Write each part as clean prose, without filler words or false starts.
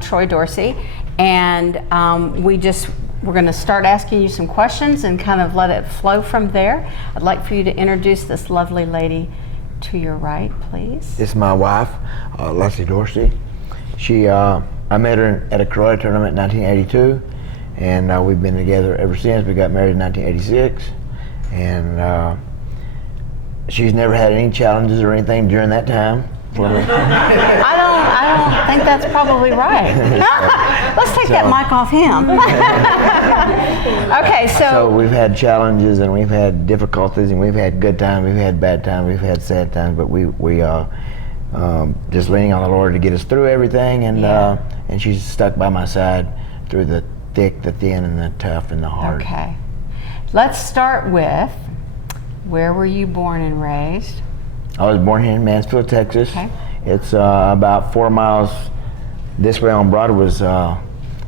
Troy Dorsey, and we're going to start asking you some questions and kind of let it flow from there. I'd like for you to introduce this lovely lady to your right, please. This is my wife, Leslie Dorsey. I met her at a karate tournament in 1982, and we've been together ever since. We got married in 1986, and she's never had any challenges or anything during that time for me. I don't think that's probably right. Let's take that mic off him. Okay, so we've had challenges and we've had difficulties and we've had good times, we've had bad times, we've had sad times, but we just leaning on the Lord to get us through everything, and she's stuck by my side through the thick, the thin, and the tough, and the hard. Okay, let's start with, where were you born and raised? I was born here in Mansfield, Texas. Okay. It's about 4 miles this way on Broad was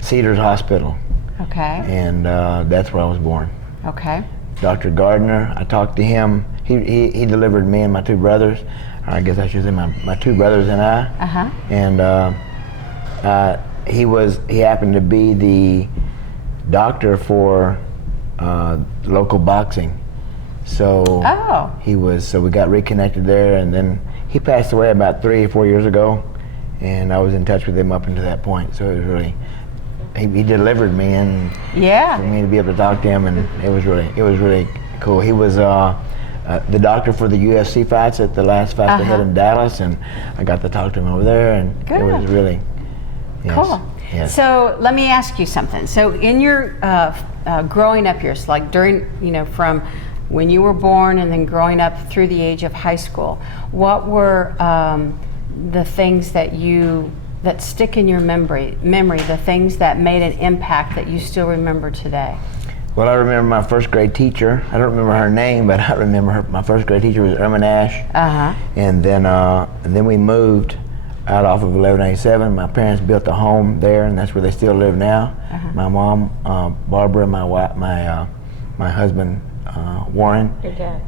Cedars Hospital. Okay. And that's where I was born. Okay. Dr. Gardner, I talked to him. He delivered me and my two brothers. I guess I should say my two brothers and I. Uh-huh. And he happened to be the doctor for local boxing. So so we got reconnected there, and then he passed away about 3 or 4 years ago, and I was in touch with him up until that point. So it was really, he delivered me, and for me to be able to talk to him, and it was really cool. He was the doctor for the UFC fights at the last fight they had in Dallas, and I got to talk to him over there, and it was really cool. Yes. So let me ask you something. So in your growing up years, like during, from when you were born and then growing up through the age of high school, what were the things that stick in your memory, the things that made an impact that you still remember today? Well, I remember my first grade teacher. I don't remember her name, but I remember my first grade teacher was Irma Nash. Uh-huh. And then we moved out off of 1187. My parents built a home there, and that's where they still live now. Uh-huh. My mom, Barbara, and my husband, Warren. Your dad.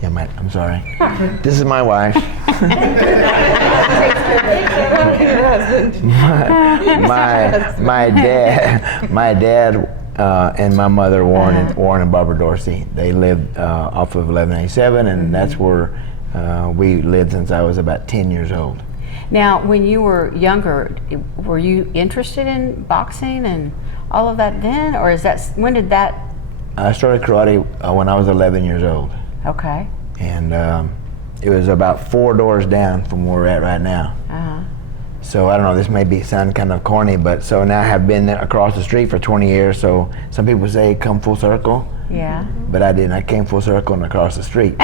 Yeah, I'm sorry. This is my wife. my dad and my mother, Warren and Barbara Dorsey. They lived off of 1187, and that's where we lived since I was about 10 years old. Now, when you were younger, were you interested in boxing and all of that then, or when did that? I started karate when I was 11 years old. Okay. And it was about 4 doors down from where we're at right now. Uh-huh. So I don't know, this may sound kind of corny, but so now I have been across the street for 20 years, so some people say come full circle. Yeah. But I didn't. I came full circle and across the street.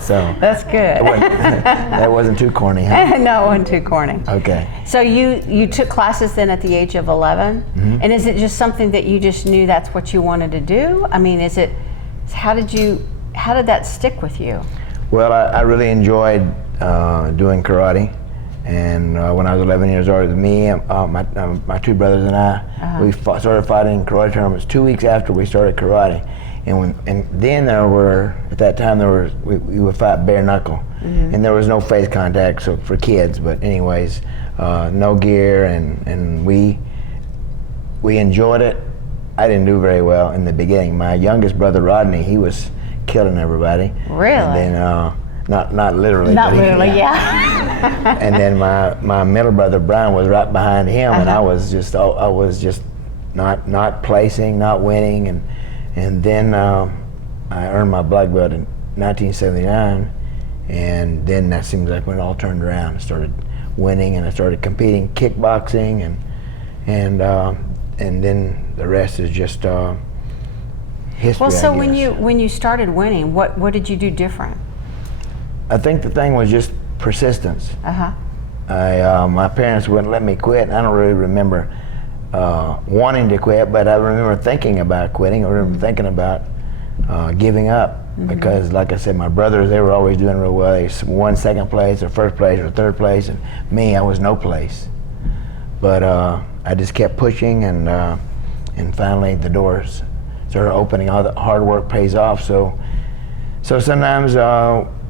So that's good. That wasn't too corny, huh? No, it wasn't too corny. Okay. So you took classes then at the age of 11? Mm-hmm. And is it just something that you just knew that's what you wanted to do? I mean, how did that stick with you? Well, I really enjoyed doing karate. And when I was 11 years old, me and my two brothers and I, we started fighting karate tournaments 2 weeks after we started karate. And then at that time we would fight bare knuckle, and there was no face contact for kids. But anyways, no gear, and we enjoyed it. I didn't do very well in the beginning. My youngest brother Rodney, he was killing everybody. Really? And then not literally. Not literally, yeah. And then my middle brother Brian was right behind him, and I was just not placing, not winning, and then I earned my black belt in 1979, and then that seems like when it all turned around. I started winning, and I started competing kickboxing, and then the rest is just history. Well, so I guess. when you started winning, what did you do different? I think the thing was just persistence. My parents wouldn't let me quit, and I don't really remember wanting to quit, but I remember thinking about quitting. I remember thinking about giving up, because like I said, my brothers, they were always doing real well. They won second place or first place or third place, and me, I was no place. But I just kept pushing, and finally the doors started opening. All the hard work pays off. So sometimes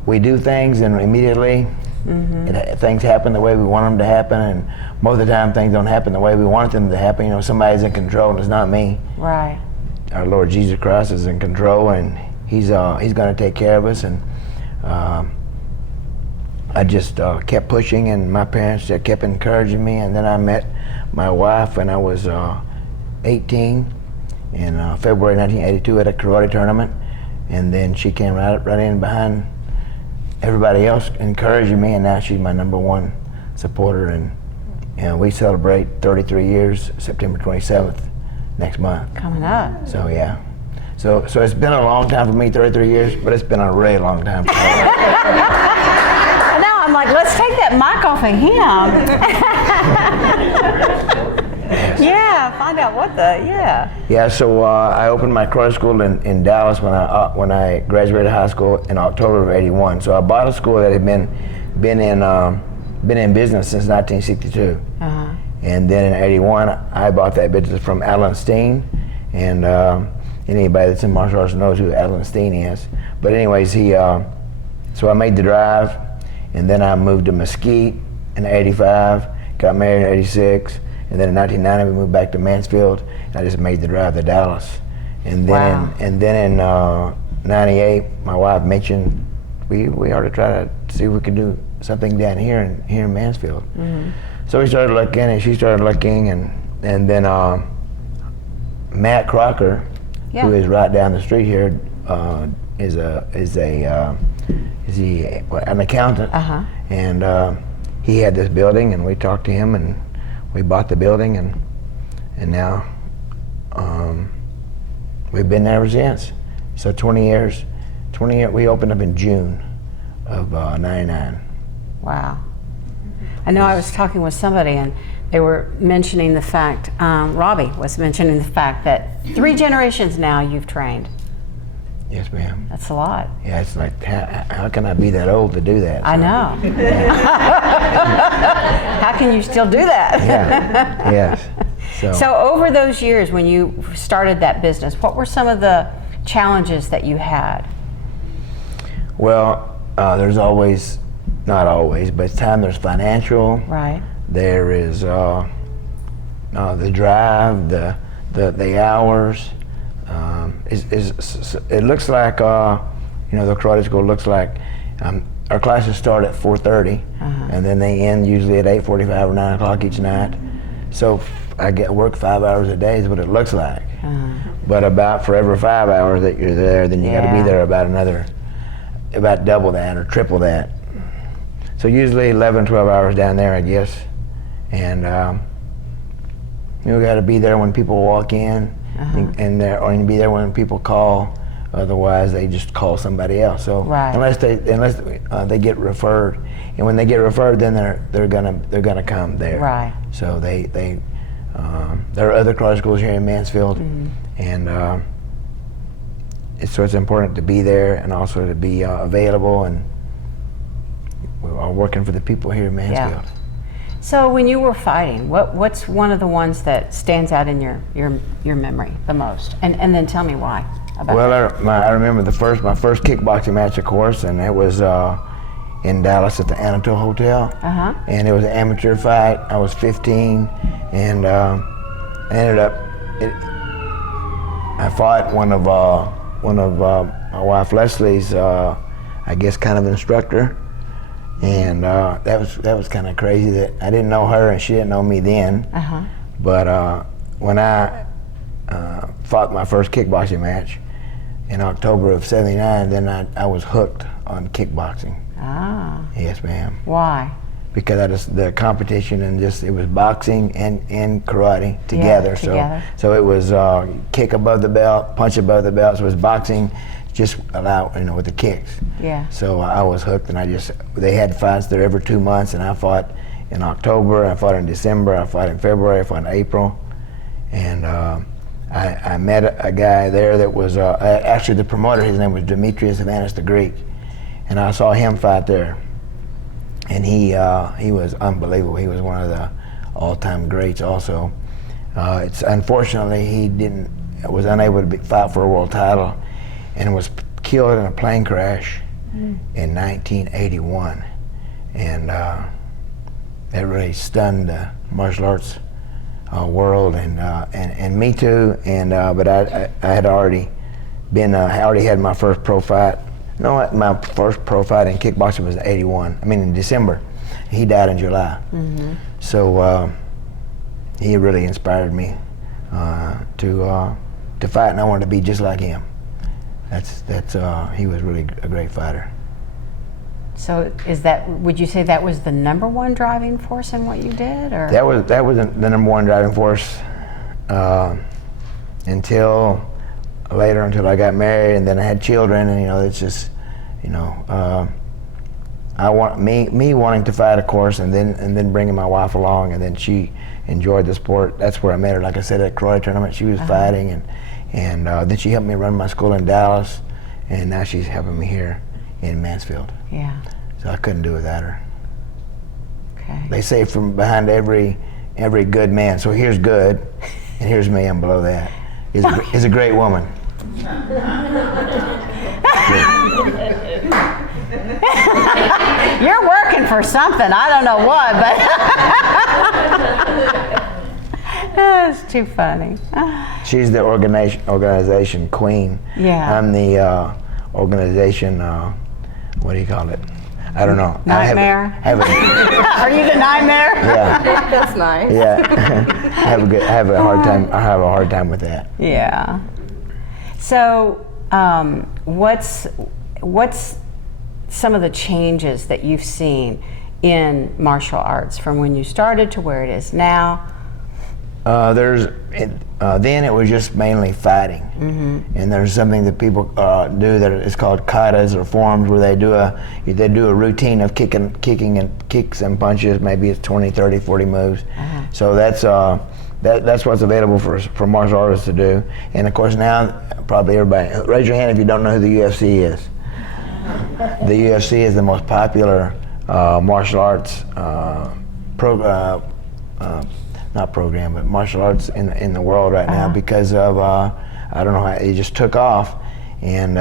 we do things and immediately Things happen the way we want them to happen, and most of the time things don't happen the way we want them to happen. You know, somebody's in control, and it's not me. Right. Our Lord Jesus Christ is in control, and He's going to take care of us. And I just kept pushing, and my parents kept encouraging me. And then I met my wife when I was 18 in February 1982 at a karate tournament, and then she came right in behind everybody else encouraging me, and now she's my #1 supporter. And we celebrate 33 years September 27th next month. Coming up. So yeah. So it's been a long time for me, 33 years, but it's been a really long time for her. Now I'm like, let's take that mic off of him. Yeah, find out what Yeah, so I opened my karate school in Dallas when I graduated high school in October of '81. So I bought a school that had been in business since 1962. And then in '81, I bought that business from Alan Steen, and anybody that's in martial arts knows who Alan Steen is. But anyways, so I made the drive, and then I moved to Mesquite in '85, got married in '86, and then in 1990 we moved back to Mansfield, and I just made the drive to Dallas. And then in '98, my wife mentioned we ought to try to see if we could do something down here in Mansfield. So we started looking, and she started looking, and then Matt Crocker, who is right down the street here, is an accountant, and he had this building, and we talked to him, and we bought the building, and now we've been there ever since. So 20 years. We opened up in June of '99. Wow. I know I was talking with somebody, and they were mentioning the fact, Robbie was mentioning the fact that 3 generations now you've trained. Yes, ma'am. That's a lot. Yeah, it's like, how can I be that old to do that? I know. How can you still do that? Yeah, yes. So over those years when you started that business, what were some of the challenges that you had? Well, there's always, not always, but it's time there's financial. Right. There is the drive, the hours. It looks like, the karate school looks like our classes start at 4:30, and then they end usually at 8:45 or 9 o'clock each night. So I work 5 hours a day is what it looks like. But for every 5 hours that you're there, then you got to be there about double that or triple that. So usually 11, 12 hours down there, I guess. And you got to be there when people walk in, and or you be there when people call. Otherwise, they just call somebody else. So unless they get referred, and when they get referred, then they're gonna come there. Right. So there are other karate schools here in Mansfield, and so it's important to be there and also to be available, and we're all working for the people here in Mansfield. Yeah. So when you were fighting, what's one of the ones that stands out in your memory the most? And then tell me why. Well, I remember my first kickboxing match, of course, and it was in Dallas at the Anatole Hotel. And it was an amateur fight. I was 15, and I ended up. I fought one of my wife Leslie's, I guess, kind of instructor, and that was kind of crazy that I didn't know her and she didn't know me then. But when I fought my first kickboxing match in October of '79, then I was hooked on kickboxing. Yes, ma'am. Why? Because the competition and it was boxing and karate together. So it was kick above the belt, punch above the belt. So it was boxing, just with the kicks. Yeah. So I was hooked, and they had fights there every 2 months, and I fought in October, I fought in December, I fought in February, I fought in April, and I met a guy there that was actually the promoter. His name was Demetrius Evanis the Greek, and I saw him fight there, and he was unbelievable. He was one of the all-time greats. Also, unfortunately he was unable to fight for a world title, and was killed in a plane crash in 1981. and it really stunned the martial arts world, and me too. And but I had already been I already had my first pro fight. No, my first pro fight in kickboxing was in '81. I mean in December. He died in July. Mm-hmm. So he really inspired me to fight, and I wanted to be just like him. He was really a great fighter. So would you say that was the number one driving force in what you did, or? That was the number one driving force until later, until I got married, and then I had children, and it's just, I want me wanting to fight, of course, and then bringing my wife along, and then she enjoyed the sport. That's where I met her. Like I said, at karate tournament, she was fighting, and then she helped me run my school in Dallas, and now she's helping me here in Mansfield. Yeah. So I couldn't do it without her. Okay. They say from behind every good man, so here's good, and here's me, I'm below that, is a great woman. You're working for something. I don't know what, but that's too funny. She's the organization queen. Yeah. I'm the organization, what do you call it? I don't know. Nightmare? Are you the nightmare? Yeah. That's nice. Yeah. I have a hard time with that. Yeah. So, what's some of the changes that you've seen in martial arts from when you started to where it is now? Then it was just mainly fighting, and there's something that people do that is called katas or forms, where they do a routine of kicking and kicks and punches. Maybe it's 20, 30, 40 moves. So that's what's available for martial artists to do. And of course now, probably everybody, raise your hand if you don't know who the UFC is. The UFC is the most popular martial arts martial arts in the world right now, because of I don't know how it just took off, and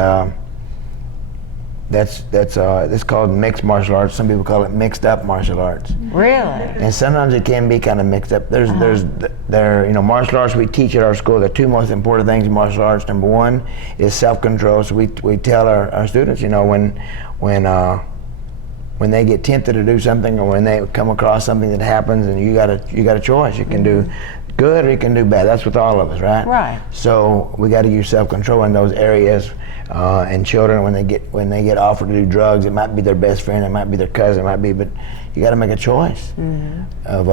that's called mixed martial arts. Some people call it mixed up martial arts. Really? And sometimes it can be kind of mixed up. There's martial arts we teach at our school. The two most important things in martial arts. Number one is self-control. So we tell our students, when they get tempted to do something, or when they come across something that happens, and you got a choice. You can do good or you can do bad. That's with all of us, right? Right. So we got to use self-control in those areas. And children, when they get offered to do drugs, it might be their best friend, it might be their cousin, but you got to make a choice of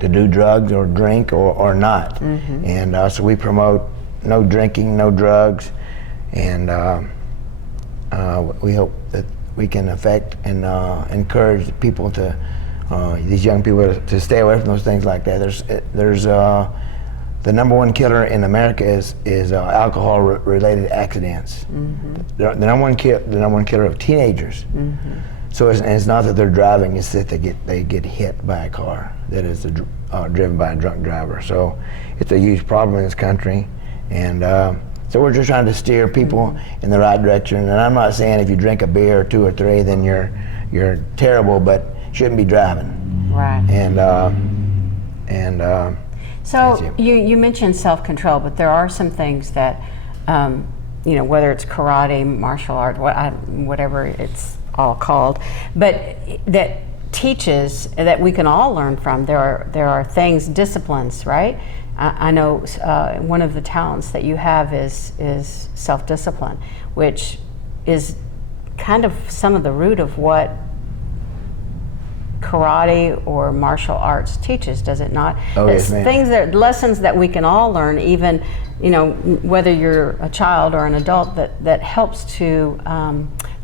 to do drugs or drink or not. And so we promote no drinking, no drugs, and we hope that we can affect and encourage people these young people to stay away from those things like that. There's the number one killer in America is alcohol-related accidents. The number one killer of teenagers. So it's not that they're driving; it's that they get hit by a car that is driven by a drunk driver. So it's a huge problem in this country, and so we're just trying to steer people in the right direction. And I'm not saying if you drink a beer or two or three, then you're terrible, but shouldn't be driving. Right. So you mentioned self-control, but there are some things that, whether it's karate, martial art, whatever it's all called, but that teaches that we can all learn from. There are things, disciplines, right? I know one of the talents that you have is self-discipline, which is kind of some of the root of what karate or martial arts teaches, does it not? Oh, yes, ma'am. Lessons that we can all learn, even whether you're a child or an adult, that helps to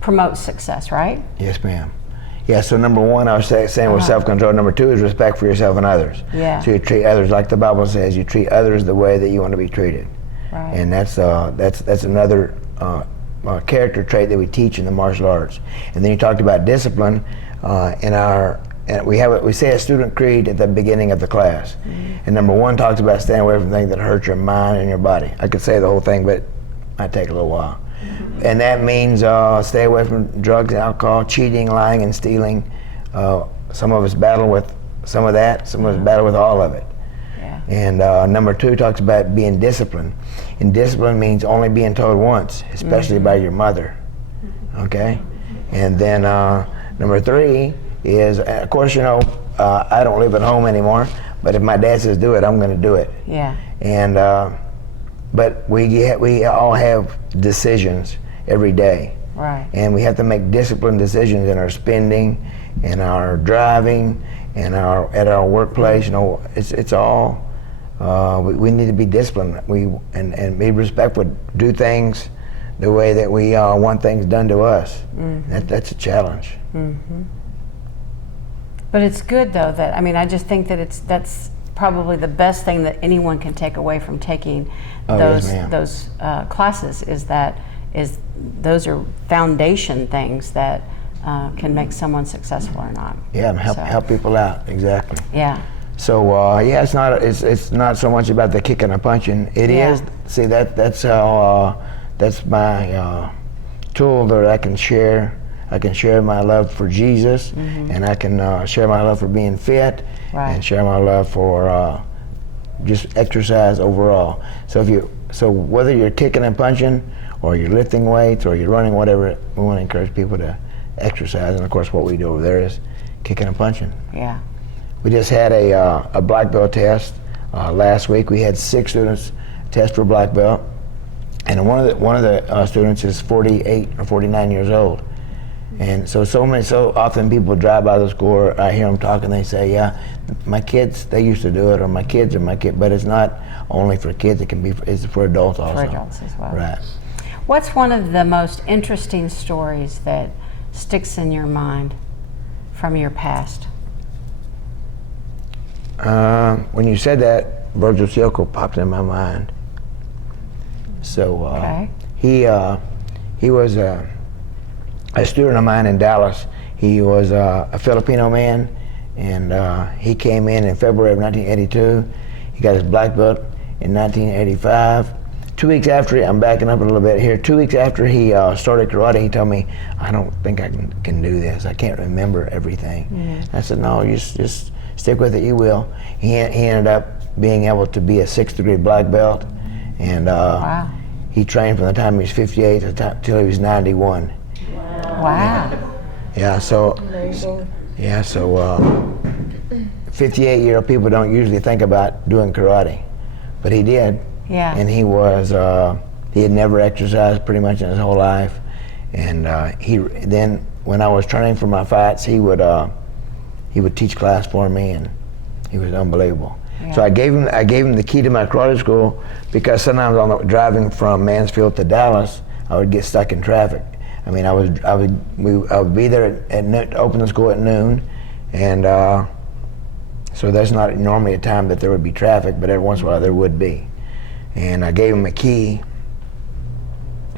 promote success, right? Yes, ma'am. Yeah, so number one, I was saying was self-control. Number two is respect for yourself and others. Yeah. So you treat others like the Bible says. You treat others the way that you want to be treated. Right. And that's another character trait that we teach in the martial arts. And then you talked about discipline. We say a student creed at the beginning of the class. And number one talks about staying away from things that hurt your mind and your body. I could say the whole thing, but it might take a little while. And that means stay away from drugs, alcohol, cheating, lying, and stealing. Some of us battle with some of that. Some of us battle with all of it. Yeah. And number 2 talks about being disciplined. And discipline means only being told once, especially by your mother. Okay? And then number 3 is, of course, you know, I don't live at home anymore, but if my dad says do it, I'm going to do it. Yeah. And but we all have decisions every day. Right. And we have to make disciplined decisions in our spending, in our driving, in at our workplace. You know, it's all we need to be disciplined. And be respectful. Do things the way that we want things done to us. That's a challenge. But it's good though that, I mean, I just think that that's probably the best thing that anyone can take away from taking those classes is those are foundation things that can make someone successful or not. Yeah, and help people out, exactly. Yeah. So yeah, it's not so much about the kicking and punching. It is. See, that's how that's my tool that I can share. I can share my love for Jesus, and I can share my love for being fit, and share my love for just exercise overall. So whether you're kicking and punching, or you're lifting weights, or you're running, whatever, we want to encourage people to exercise. And of course, what we do over there is kicking and punching. Yeah. We just had a black belt test last week. We had 6 students test for black belt, and one of the students is 48 or 49 years old. And so often people drive by the school, or I hear them talking, they say, yeah, my kids, they used to do it, or my kids are my kid, but it's not only for kids, it's for adults also. For adults as well. Right. What's one of the most interesting stories that sticks in your mind from your past? When you said that, Virgil Silko popped in my mind. So he was a student of mine in Dallas. He was a Filipino man, and he came in February of 1982. He got his black belt in 1985. 2 weeks after, I'm backing up a little bit here, 2 weeks after he started karate, he told me, I don't think I can do this. I can't remember everything. I said, no, you just stick with it, you will. He ended up being able to be a 6th degree black belt, and he trained from the time he was 58 until he was 91. Wow. Yeah, so, Amazing. yeah, so 58-year-old people don't usually think about doing karate, but he did. Yeah. And he had never exercised pretty much in his whole life, and then when I was training for my fights, he would teach class for me, and he was unbelievable. Yeah. So I gave him the key to my karate school, because sometimes driving from Mansfield to Dallas, I would get stuck in traffic. I mean, I would be there at noon, open the school at noon, and so that's not normally a time that there would be traffic, but every once in a while there would be. And I gave him a key.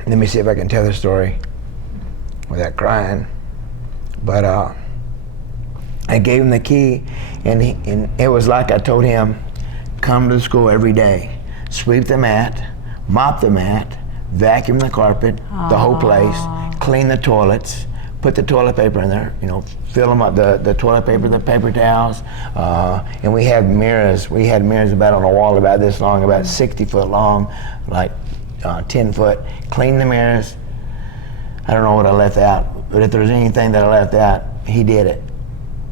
Let me see if I can tell this story without crying. But I gave him the key, and it was like I told him, come to the school every day, sweep the mat, mop the mat, vacuum the carpet, the whole place, clean the toilets, put the toilet paper in there, fill them up, the toilet paper, the paper towels, and we had mirrors. We had mirrors about on a wall about this long, about 60 foot long, like 10 foot. Clean the mirrors. I don't know what I left out, but if there's anything that I left out, he did it.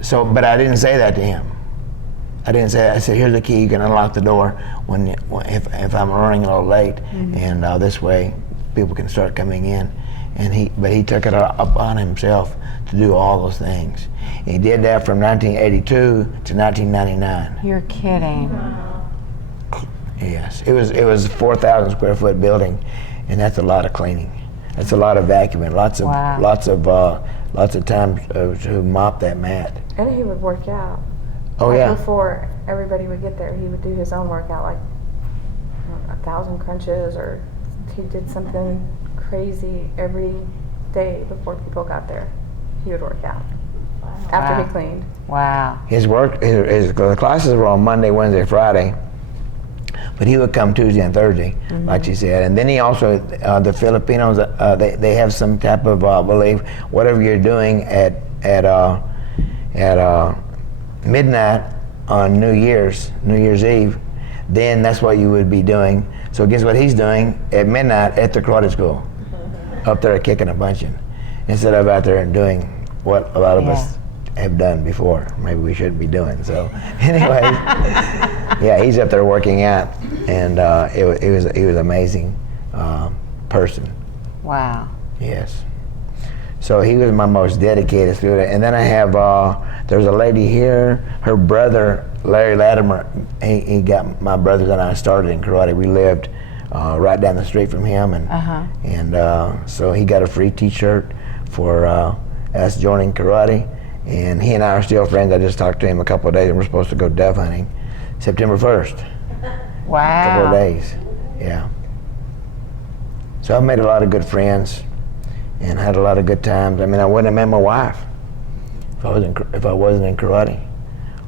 So, but I didn't say that to him. I didn't say that. I said, here's the key, you can unlock the door if I'm running a little late, and this way people can start coming in. But he took it upon himself to do all those things. He did that from 1982 to 1999. You're kidding. Yes, it was a 4,000 square foot building, and that's a lot of cleaning. That's a lot of vacuuming. Lots of time to mop that mat. And he would work out. Oh yeah. Before everybody would get there, he would do his own workout, like 1,000 crunches, or he did something crazy every day before people got there. He would work out after he cleaned. Wow. The classes were on Monday, Wednesday, Friday, but he would come Tuesday and Thursday, like she said. And then he also, the Filipinos, they have some type of belief, whatever you're doing at midnight on New Year's Eve, then that's what you would be doing. So guess what he's doing at midnight at the karate school, up there kicking and punching, instead of out there and doing what a lot of us have done before. Maybe we shouldn't be doing. So anyway, yeah, he's up there working out, and he was an amazing person. Wow. Yes. So he was my most dedicated student. And then I have, there's a lady here, her brother, Larry Latimer, he got my brothers and I started in karate. We lived right down the street from him, and so he got a free t-shirt for us joining karate. And he and I are still friends. I just talked to him a couple of days, and we're supposed to go dove hunting September 1st. Wow. A couple of days, yeah. So I've made a lot of good friends and had a lot of good times. I mean, I wouldn't have met my wife if I wasn't in karate,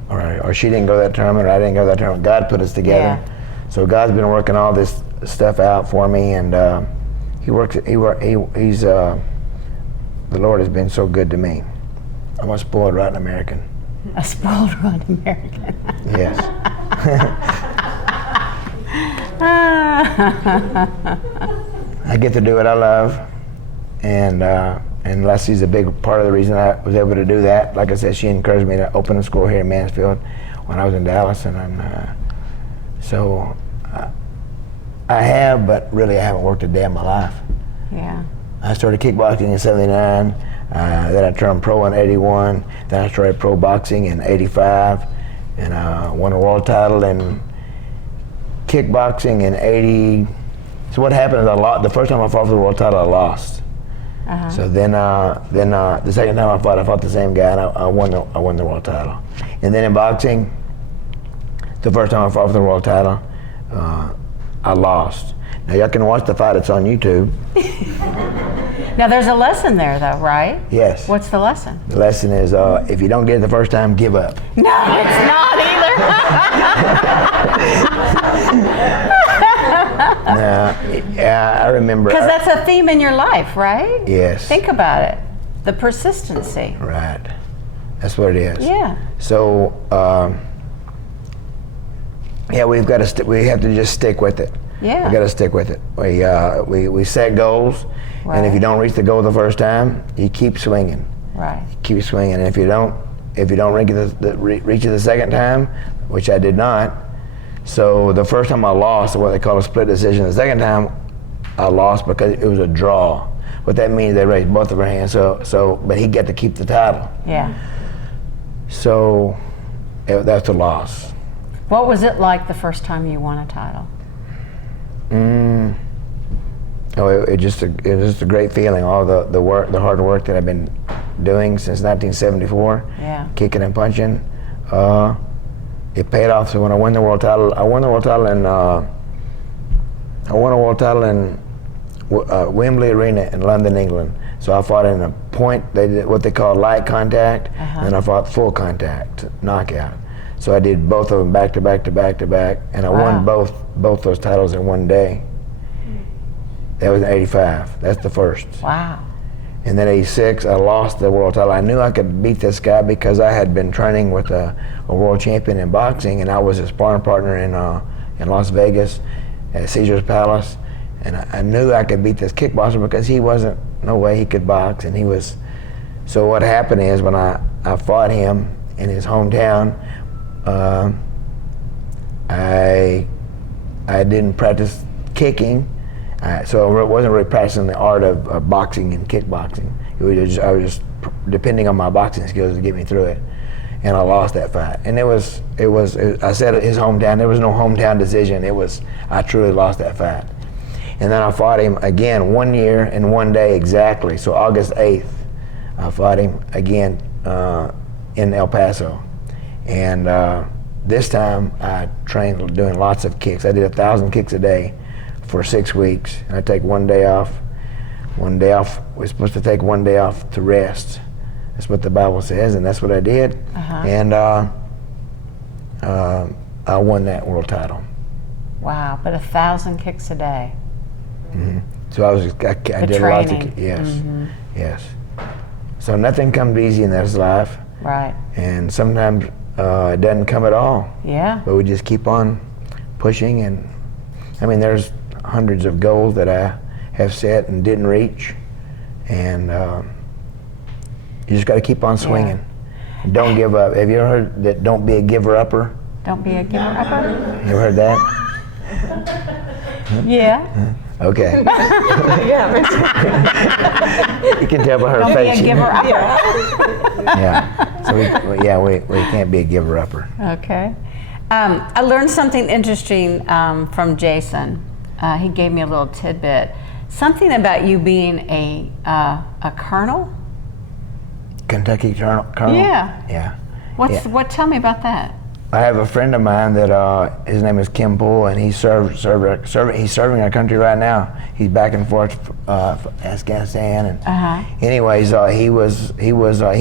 or she didn't go to that tournament, or I didn't go to that tournament. God put us together. Yeah. So God's been working all this stuff out for me, and he's the Lord has been so good to me. I'm a spoiled rotten American. A spoiled rotten American. Yes. I get to do what I love, and Leslie's a big part of the reason I was able to do that. Like I said, she encouraged me to open a school here in Mansfield when I was in Dallas, and so I have, but really I haven't worked a day in my life. Yeah. I started kickboxing in '79, then I turned pro in '81, then I started pro boxing in '85, and won a world title in kickboxing in '80. So what happened is the first time I fought for the world title, I lost. So then the second time I fought the same guy, and I won the world title. And then in boxing, the first time I fought for the world title, I lost. Now y'all can watch the fight, it's on YouTube. Now there's a lesson there though, right? Yes. What's the lesson? The lesson is if you don't get it the first time, give up. No, it's not either. Yeah, I remember. Because that's a theme in your life, right? Yes. Think about it. The persistency. Right. That's what it is. Yeah. So, yeah, we have to just stick with it. Yeah. We got to stick with it. We set goals, Right. and if you don't reach the goal the first time, you keep swinging. Right. Keep swinging, and if you don't reach it the second time, which I did not. So the first time I lost, what they call a split decision. The second time, I lost because it was a draw. What that means, they raised both of their hands. But he got to keep the title. Yeah. So that's a loss. What was it like the first time you won a title? It was just a great feeling. All the work, the hard work that I've been doing since 1974, kicking and punching, it paid off. So when I won the world title, I won a world title in Wembley Arena in London, England. So I fought in a point, they did what they call light contact, and I fought full contact, knockout. So I did both of them back to back to back to back, and I won both those titles in one day. That was in '85. That's the first. Wow. And then '86, I lost the world title. I knew I could beat this guy because I had been training with a world champion in boxing, and I was his sparring partner in Las Vegas at Caesar's Palace. And I knew I could beat this kickboxer because he wasn't, no way he could box, and he was. So what happened is when I fought him in his hometown, I didn't practice kicking. So I wasn't really practicing the art of boxing and kickboxing. I was just depending on my boxing skills to get me through it, and I lost that fight. And it was. I said his hometown. There was no hometown decision. I truly lost that fight. And then I fought him again 1 year and 1 day exactly. So August 8th, I fought him again in El Paso, and this time I trained doing lots of kicks. I did 1,000 kicks a day for 6 weeks. I take 1 day off. 1 day off. We're supposed to take 1 day off to rest. That's what the Bible says, and that's what I did. And I won that world title. Wow, but 1,000 kicks a day. So I did lots of, training. yes, yes. So nothing comes easy in this life, Right. and sometimes it doesn't come at all. Yeah. But we just keep on pushing, and I mean, there's hundreds of goals that I have set and didn't reach, and you just got to keep on swinging. And don't give up. Have you ever heard that? Don't be a giver-upper. Don't be a giver-upper. You ever heard that? Yeah. Okay. Yeah, You can tell by her Don't be a face. giver-upper. Yeah. So we can't be a giver-upper. Okay. I learned something interesting from Jason. He gave me a little tidbit. Something about you being a colonel. Kentucky Colonel. Yeah. Yeah. What? Tell me about that. I have a friend of mine that his name is Kim Poole, and he's serving our country right now. He's back and forth from Afghanistan, and anyways, he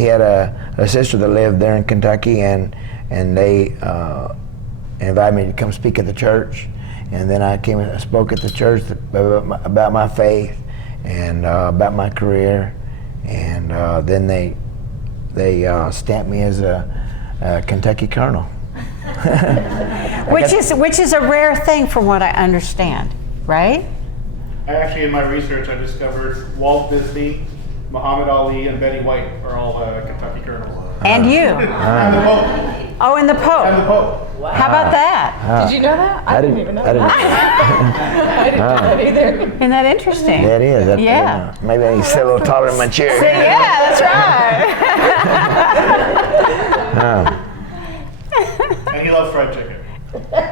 had a sister that lived there in Kentucky, and they invited me to come speak at the church, and then I came and spoke at the church about my faith and about my career, and then they stamped me as a Kentucky Colonel. Which is a rare thing from what I understand, right? Actually, in my research, I discovered Walt Disney, Muhammad Ali, and Betty White are all Kentucky colonels. And you. And the Pope. Oh, and the Pope. And the Pope. How about that? Did you know that? I didn't even know I didn't. that. I didn't know that either. Isn't that interesting? That is. That, Yeah. Maybe I need to sit a little taller in my chair. Yeah, that's right. And he loves fried chicken.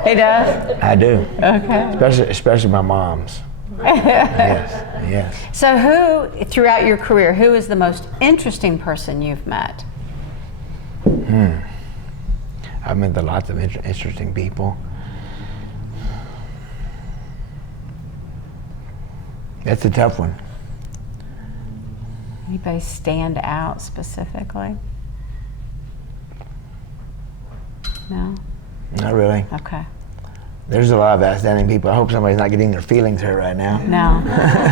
He does? I do. Okay. Especially my mom's. Yes. Yes. So who, throughout your career, who is the most interesting person you've met? I've met lots of interesting people. That's a tough one. Anybody stand out specifically? No? Not really. Okay. There's a lot of outstanding people. I hope somebody's not getting their feelings hurt right now. No.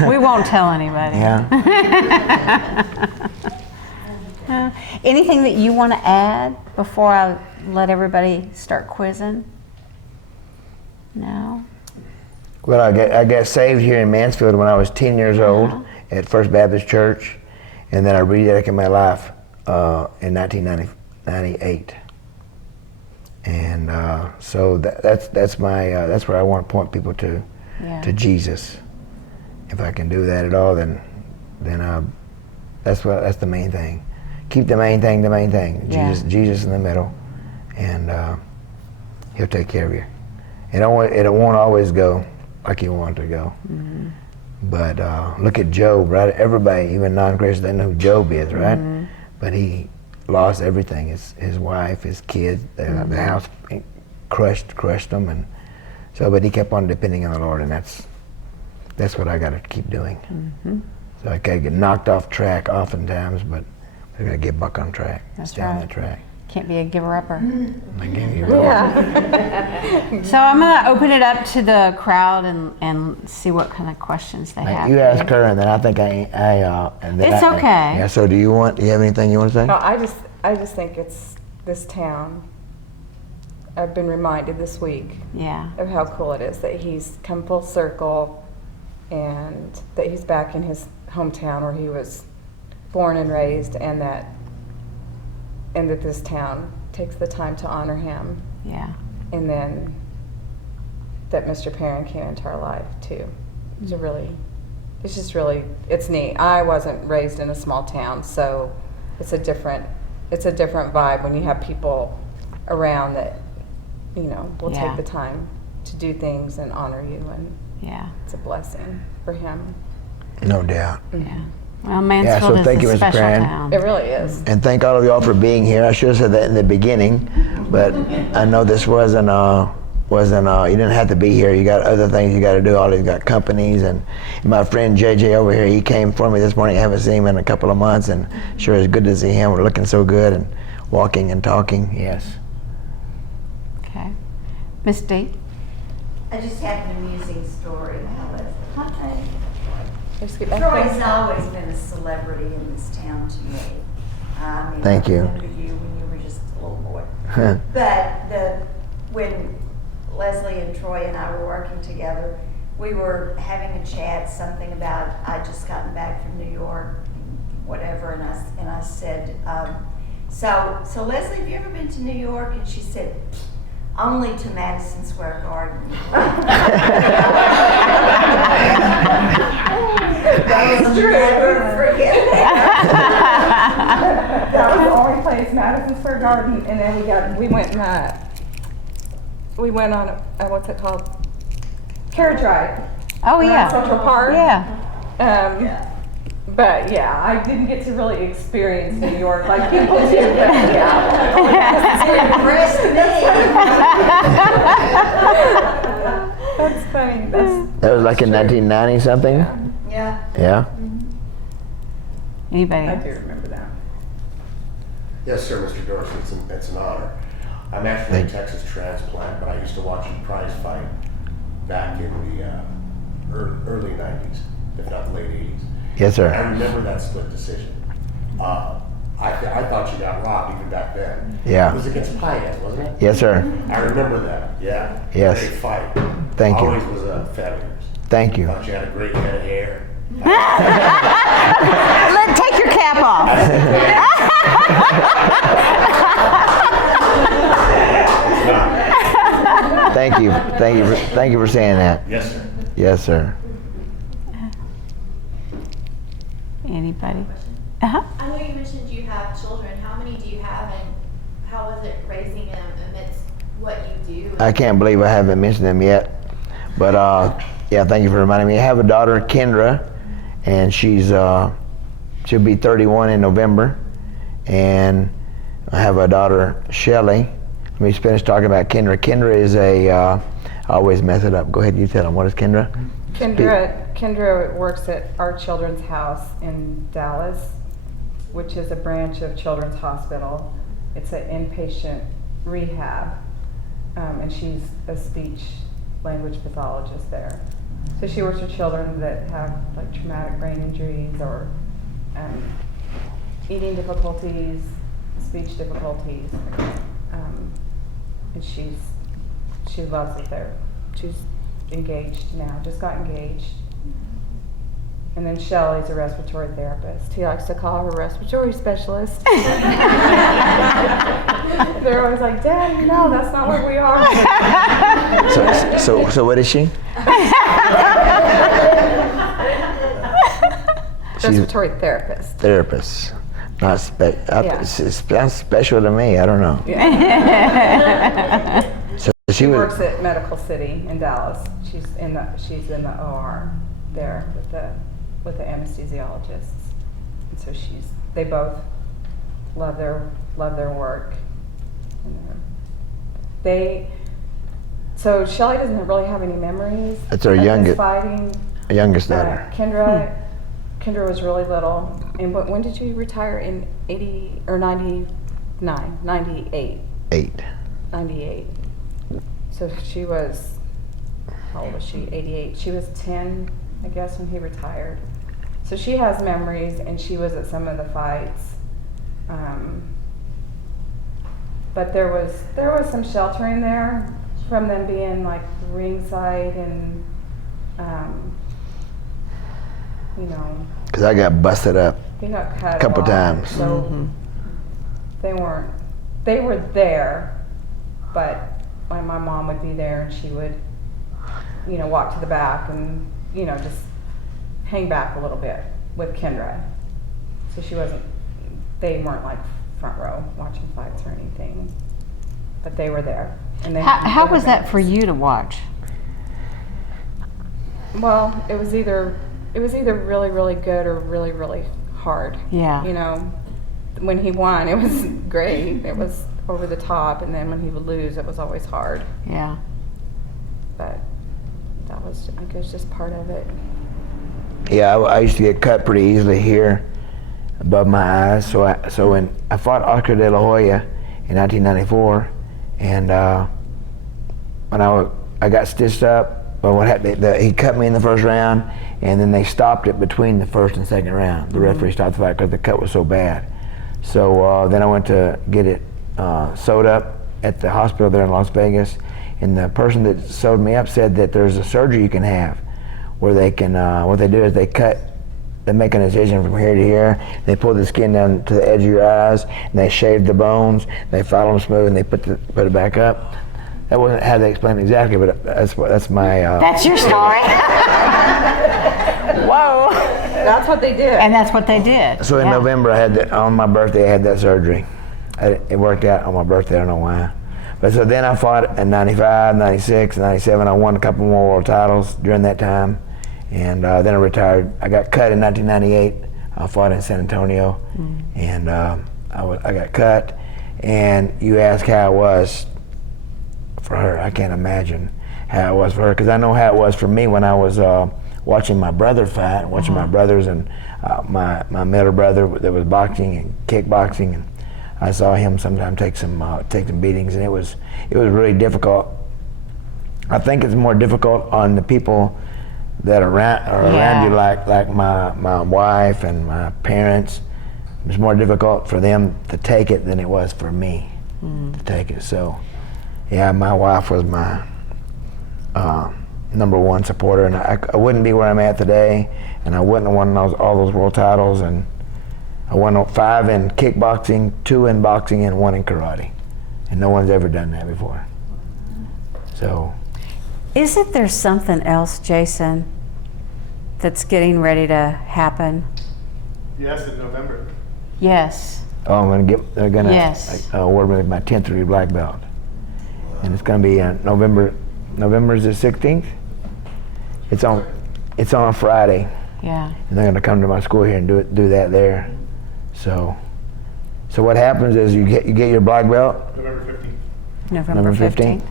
We won't tell anybody. Yeah. Anything that you want to add before I let everybody start quizzing? No? Well, I got saved here in Mansfield when I was 10 years old at First Baptist Church, and then I rededicated my life in 1998. And so that's where I want to point people to Jesus. If I can do that at all, then that's the main thing. Keep the main thing the main thing. Jesus in the middle, and He'll take care of you. It won't always go like you want it to go. Mm-hmm. But look at Job, right? Everybody, even non-Christians, they know who Job is, right? Mm-hmm. But he lost everything, his wife, his kids, the house crushed him, and so, but he kept on depending on the Lord, and that's what I got to keep doing. Mm-hmm. So I can get knocked off track oftentimes, but I got to get back on track. That's stay right. on the track. Can't be a giver-upper. I can't give Yeah. So I'm going to open it up to the crowd and see what kind of questions they have. You ask her, and then I think and then It's okay. Yeah. So do you have anything you want to say? No, I just think it's this town. I've been reminded this week of how cool it is that he's come full circle, and that he's back in his hometown where he was born and raised, and that this town takes the time to honor him. Yeah. And then that Mr. Perrin came into our life too. It's neat. I wasn't raised in a small town, so it's a different vibe when you have people around that, will take the time to do things and honor you, and it's a blessing for him. No doubt. Yeah. Well, Mansfield so thank is you, a Mr. special Perrin. town. It really is. And thank all of y'all for being here. I should have said that in the beginning, but I know this wasn't you didn't have to be here. You got other things you got to do. All these got companies, and my friend JJ over here, he came for me this morning. I haven't seen him in a couple of months, and sure it's good to see him. We're looking so good and walking and talking. Yes. Okay. Miss D? I just have an amusing story about it. Hi. Just get back Troy's there. always been a celebrity in this town to me. I mean, Thank I you. remember you when you were just a little boy. But when Leslie and Troy and I were working together, we were having a chat, something about I'd just gotten back from New York, whatever, and I said, so Leslie, have you ever been to New York? And she said, only to Madison Square Garden. That was true. Never forget that. That was the only place, Madison Square Garden, and then we went on what's it called? Carriage ride. Oh, around yeah. Central Park. Yeah. But yeah, I didn't get to really experience New York like people do. But yeah. Impressed me. That's funny. That was like in 1990 something? Yeah. Yeah? Anybody? I do remember that. Yes, sir, Mr. Dorsey, it's an honor. I'm actually a Texas transplant, but I used to watch the prize fight back in the early 90s, if not late 80s. Yes, I sir. remember that split decision. I thought you got robbed even back then. Yeah. It was against Paez, wasn't it? Yes, sir. I remember that, yeah. Yes. Great fight. Thank you. Always was a fan of yours. Thank you. Thought you had a great head of hair. Take your cap off. Thank you. Thank you for saying that. Yes, sir. Yes, sir. Anybody? Uh-huh. I know you mentioned you have children. How many do you have, and how was it raising them amidst what you do? I can't believe I haven't mentioned them yet. But yeah, thank you for reminding me. I have a daughter, Kendra, and she'll be 31 in November. And I have a daughter, Shelly. Let me finish talking about Kendra. Kendra is I always mess it up. Go ahead, you tell them. What is Kendra? Kendra works at our Children's House in Dallas, which is a branch of Children's Hospital. It's an inpatient rehab, and she's a speech language pathologist there. So she works with children that have like traumatic brain injuries or eating difficulties, speech difficulties, and she loves it there. She's engaged now, just got engaged. And then Shelley's a respiratory therapist. He likes to call her respiratory specialist. They're always like, Dad, no, that's not what we are. So what is she? Respiratory therapist. Therapist. Not Yeah. it sounds special to me. I don't know. So She she was. works at Medical City in Dallas. She's in the OR there with the anesthesiologists. And so they both love their work. And so Shelley doesn't really have any memories. That's her of this youngest- fighting. Youngest daughter. Kendra was really little. And when did you retire? In 80 or 99? 98. 98. So she was, how old was she? 88. She was 10, I guess, when he retired. So she has memories, and she was at some of the fights. But there was some sheltering there from them being like ringside and, Because I got busted up. he got cut a couple off, times. So they were there, but when my mom would be there and she would, walk to the back and, just hang back a little bit with Kendra. So they weren't like front row watching fights or anything, but they were there. And How was that for you to watch? Well, it was either really, really good or really, really hard. Yeah. When he won, it was great. It was over the top, and then when he would lose, it was always hard. Yeah. But that was, I guess, just part of it. Yeah, I used to get cut pretty easily here above my eyes. So when I fought Oscar De La Hoya in 1994, and when I I got stitched up. But what happened? He cut me in the first round, and then they stopped it between the first and second round. The referee stopped the fight because the cut was so bad. So then I went to get it sewed up at the hospital there in Las Vegas, and the person that sewed me up said that there's a surgery you can have where they can, what they do is they make an incision from here to here, they pull the skin down to the edge of your eyes, and they shave the bones, they file them smooth, and they put it back up. That wasn't how they explained it exactly, but that's my... That's your story. Whoa. That's what they did. And that's what they did. So in Yeah. November, on my birthday, I had that surgery. It worked out on my birthday, I don't know why. But so then I fought in 95, 96, 97. I won a couple more world titles during that time. And then I retired. I got cut in 1998. I fought in San Antonio. And I got cut. And you ask how it was for her. I can't imagine how it was for her, because I know how it was for me when I was watching my brother fight, watching my brothers, and my middle brother that was boxing and kickboxing, and I saw him sometimes take some beatings, and it was really difficult. I think it's more difficult on the people that are around you, like my wife and my parents. It's more difficult for them to take it than it was for me to take it. So, yeah, my wife was my number one supporter, and I wouldn't be where I'm at today, and I wouldn't have won all those world titles. And I won 5 in kickboxing, 2 in boxing, and 1 in karate, and no one's ever done that before. So. Isn't there something else, Jason, that's getting ready to happen? Yes, in November. Yes. Oh, they're gonna Yes. award me my 10th degree black belt, and it's gonna be November is the 16th. It's on a Friday, Yeah. and they're gonna come to my school here and do that there. So what happens is you get your black belt November 15th. November 15th.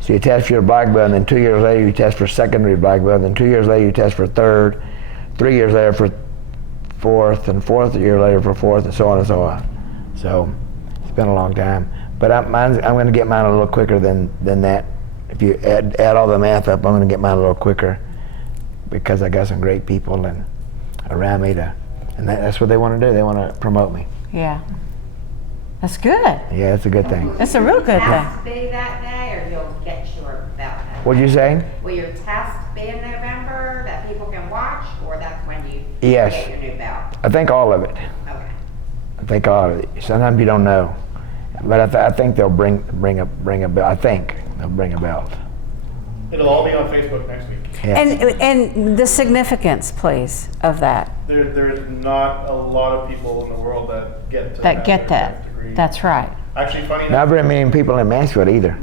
So you test for your black belt, and then 2 years later you test for secondary black belt, and then 2 years later you test for third, 3 years later for fourth, and year later for fourth, and so on and so on. So it's been a long time, but I'm going to get mine a little quicker than that. If you add all the math up, I'm going to get mine a little quicker because I got some great people and around me and that's what they want to do. They want to promote me. Yeah. That's good. Yeah, it's a good thing. That's a real good thing. Test be that day, or you'll get your belt that What'd you say? Will your test be in November that people can watch, or that's when you Yes. get your new belt? I think all of it. Okay. I think all of it. Sometimes you don't know, but I think they'll bring a belt. I think they'll bring a belt. It'll all be on Facebook next week. Yeah. And the significance, please, of that. There's not a lot of people in the world that get to That get have their that. 10th degree. That's right. Actually, funny Not enough, very many people in Mansfield either.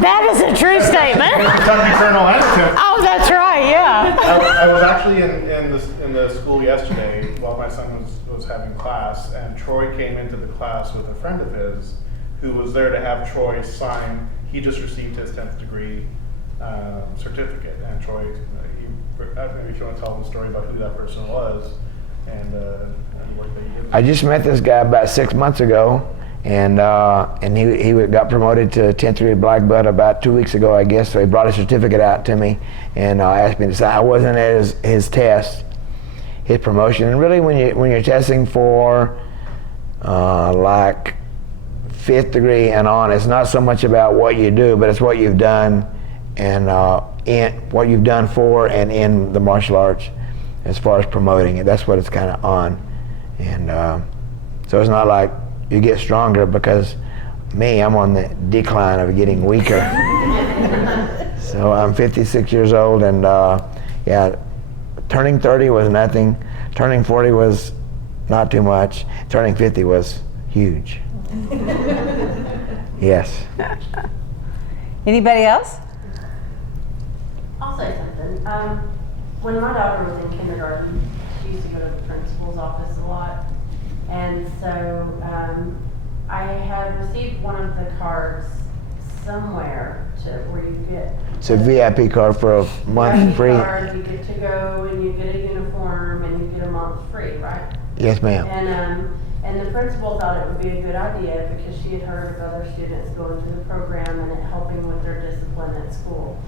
That is a true statement. Kentucky Colonel Anderson. Oh, that's right. Yeah. I was actually in the school yesterday while my son was having class, and Troy came into the class with a friend of his who was there to have Troy sign. He just received his 10th degree certificate, and Troy, maybe if you want to tell them the story about who that person was and work that he did. I just met this guy about 6 months ago, and he got promoted to 10th degree black belt about 2 weeks ago, I guess. So he brought his certificate out to me and asked me to sign. I wasn't at his test, his promotion. And really, when you're testing for like 5th degree and on, it's not so much about what you do, but it's what you've done and what you've done for and in the martial arts as far as promoting it. That's what it's kind of on. And so it's not like you get stronger, because I'm on the decline of getting weaker. So I'm 56 years old, and yeah, turning 30 was nothing. Turning 40 was not too much. Turning 50 was huge. Yes. Anybody else? I'll say something. When my daughter was in kindergarten, she used to go to the principal's office a lot. And so I had received one of the cards somewhere to where you get. It's a VIP card for a month VIP free. card, you get to go and you get a uniform and you get a month free, right? Yes, ma'am. And the principal thought it would be a good idea because she had heard of other students going through the program and it helping with their discipline at school.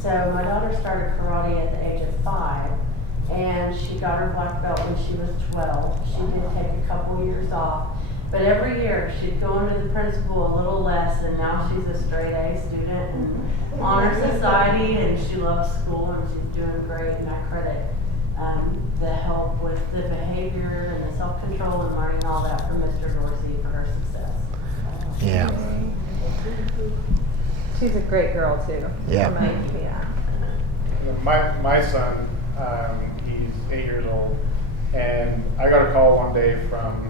So my daughter started karate at the age of 5, and she got her black belt when she was 12. She did take a couple years off, but every year she'd go into the principal a little less, and now she's a straight A student in honor society, and she loves school and she's doing great. And I credit the help with the behavior and the self-control and learning all that from Mr. Dorsey for her success. Yeah. She's a great girl too. Yeah. Yeah. My son, he's 8 years old, and I got a call one day from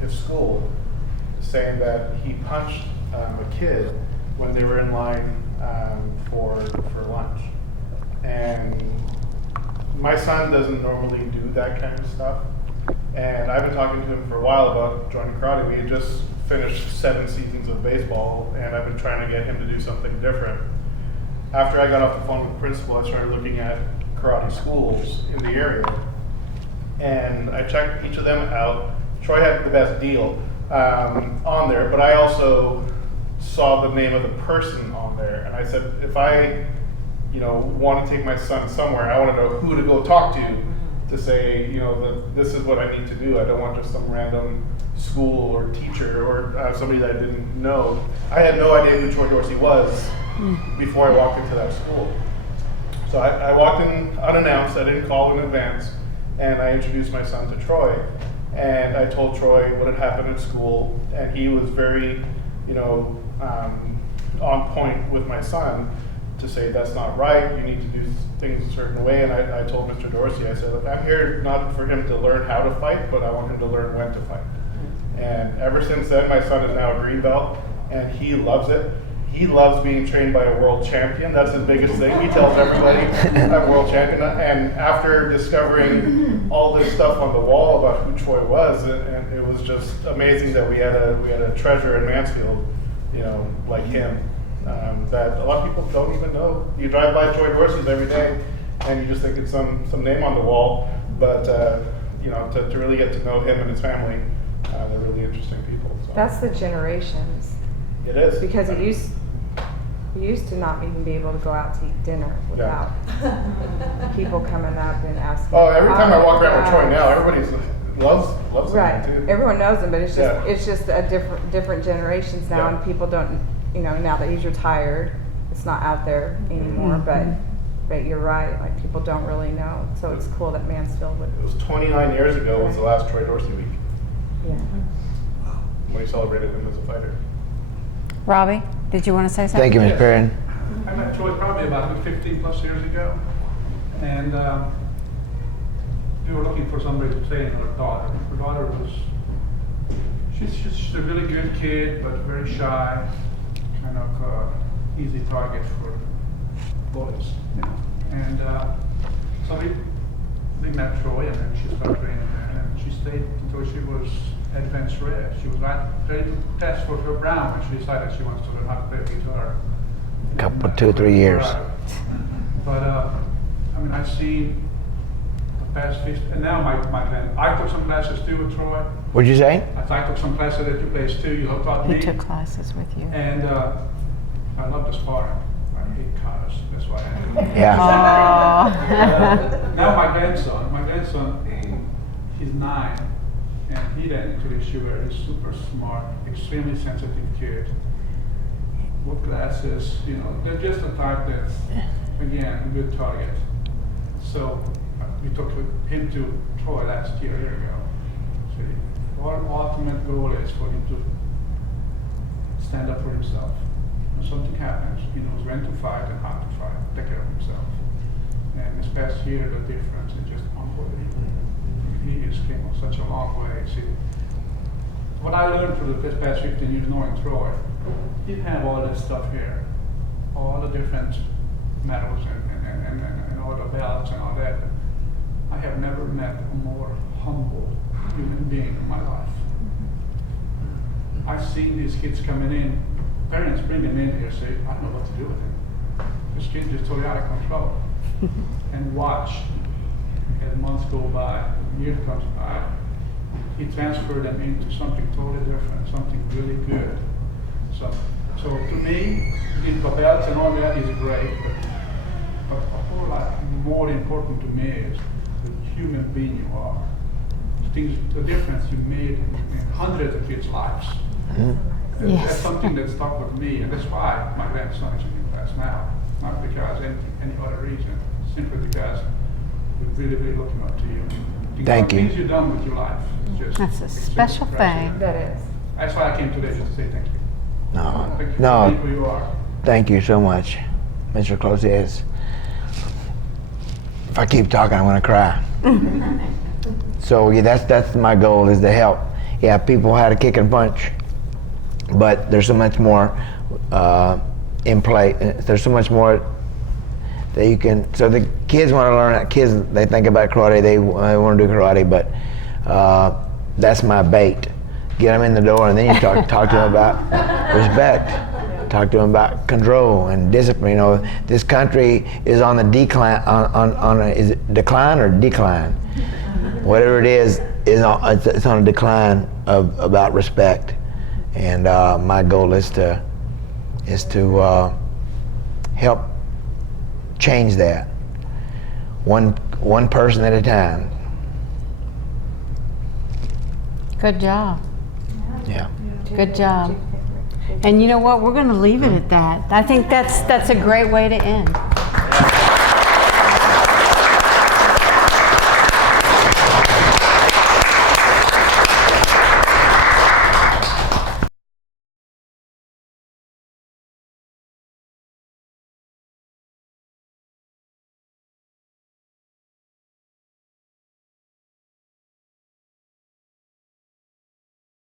his school saying that he punched a kid when they were in line for lunch. And my son doesn't normally do that kind of stuff, and I've been talking to him for a while about joining karate. We had just finished 7 seasons of baseball, and I've been trying to get him to do something different. After I got off the phone with the principal, I started looking at karate schools in the area, and I checked each of them out. Troy had the best deal on there, but I also saw the name of the person on there, and I said, if I want to take my son somewhere, I want to know who to go talk to say, that this is what I need to do. I don't want just some random school or teacher or somebody that I didn't know. I had no idea who Troy Dorsey was before I walked into that school. So I walked in unannounced. I didn't call in advance, and I introduced my son to Troy, and I told Troy what had happened at school, and he was very, on point with my son to say that's not right. You need to do things a certain way. And I told Mr. Dorsey, I said, look, I'm here not for him to learn how to fight, but I want him to learn when to fight. And ever since then, my son is now a green belt, and he loves it. He loves being trained by a world champion. That's his biggest thing. He tells everybody, I'm a world champion. And after discovering all this stuff on the wall about who Troy was, and it was just amazing that we had a treasure in Mansfield, like him, that a lot of people don't even know. You drive by Troy Dorsey's every day, and you just think it's some name on the wall. But to really get to know him and his family, they're really interesting people. So. That's the generations. It is. Because we used to not even be able to go out to eat dinner without people coming up and asking. Oh, every time I walk around with Troy now, everybody loves right. him too. Everyone knows him, but it's just a different generations now, and people don't. Now that he's retired, it's not out there anymore. But you're right. Like people don't really know. So it's cool that Mansfield would. It was 29 years ago was the last Troy Dorsey week. Yeah. When we celebrated him as a fighter. Robbie, did you want to say something? Thank you, Ms. Perrin. I met Troy probably about 15 plus years ago, and we were looking for somebody to train our daughter. Her daughter was, she's a really good kid, but very shy, kind of easy target for bullies, And so we met Troy, and then she started training there, and she stayed until she was advanced red. She was ready to test for her brown when she decided she wants to learn how to play guitar. Couple, 2 or 3 years. But I've seen the past 50, and now I took some classes too with Troy. What'd you say? I took some classes at your place too. You taught me. He took classes with you. And I love the sparring. I hate cars. That's why I do. Yeah. Now my grandson, he's 9. And he ran into the issue where he's super smart, extremely sensitive kid, with glasses, they're just the type that's, again, a good target. So we took him to Troy last year ago. So our ultimate goal is for him to stand up for himself. When something happens, he knows when to fight and how to fight, take care of himself. And this past year, the difference is just unbelievable. He has came such a long way. See, what I learned through the past 15 years knowing Troy, he have all that stuff here, all the different medals and all the belts and all that. I have never met a more humble human being in my life. I've seen these kids coming in parents bring him in here, say, I don't know what to do with him. This kid just totally out of control. And watch as months go by, years comes by, he transferred them into something totally different, something really good. So to me, the belts and all that is great, but a whole lot more important to me is the human being you are. The difference you made in hundreds of kids' lives. And Yes. that's something that stuck with me, and that's why my grandson is in the class now. Not because any other reason, simply because we really looking up to you. Thank you. Things you've done with your life. It's just, That's a it's special impressive. thing. That is. That's why I came today, just to say thank you. No, Thank you for no, being who you are. thank you so much, Mr. Closius. If I keep talking, I'm gonna cry. So yeah, that's my goal, is to help. Yeah, people had a kick and punch, but there's so much more in play. There's so much more that you can. So the kids want to learn. Kids, they think about karate. They want to do karate, but that's my bait. Get them in the door, and then you talk to them about respect. Talk to them about control and discipline. You know, this country is on the decline. Is it decline or decline? Whatever it is it's on a decline about respect. And my goal is to help change that, one person at a time. Good job. Yeah. Good job. And you know what? We're going to leave it at that. I think that's a great way to end.